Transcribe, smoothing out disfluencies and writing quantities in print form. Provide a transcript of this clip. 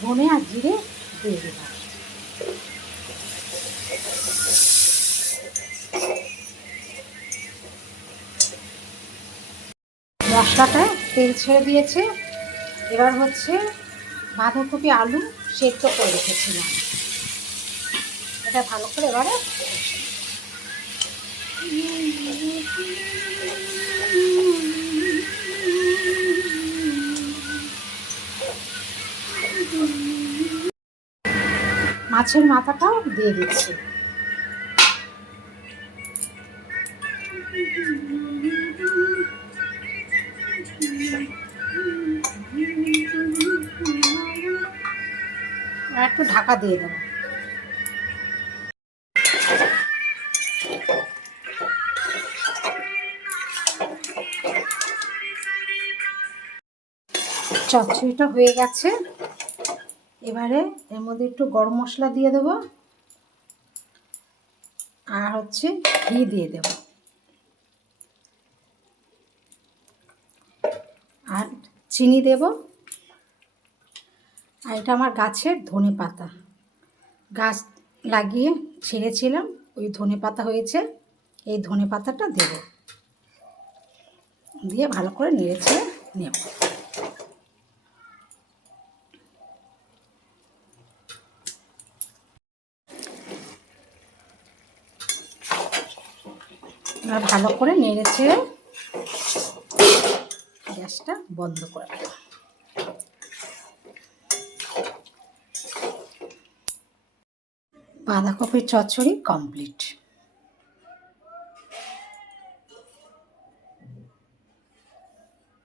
ধনে আর জিরে দিয়ে দেবো। মশলাটা তেল ছেড়ে দিয়েছে। এবার হচ্ছে বাঁধাকপি আলু সেদ্ধ করে রেখেছিলাম, এটা ভালো করে এবারে মাছের মাথাটাও দিয়ে দিচ্ছি। আর একটু ঢাকা দিয়ে দেবো। চচ্চড়িটা হয়ে গেছে। এবারে এর মধ্যে একটু গরম মশলা দিয়ে দেবো আর হচ্ছে ঘি দিয়ে দেব আর চিনি দেব। আর এটা আমার গাছের ধনে পাতা, গাছ লাগিয়ে ছেড়েছিলাম, ওই ধনে পাতা হয়েছে, এই ধনে পাতাটা দেব, দিয়ে ভালো করে নেড়ে ছেড়ে নেব। এবার ভালো করে নেড়ে ছেড়ে গ্যাসটা বন্ধ করে দেব। বাঁধাকপির চচ্চড়ি কমপ্লিট।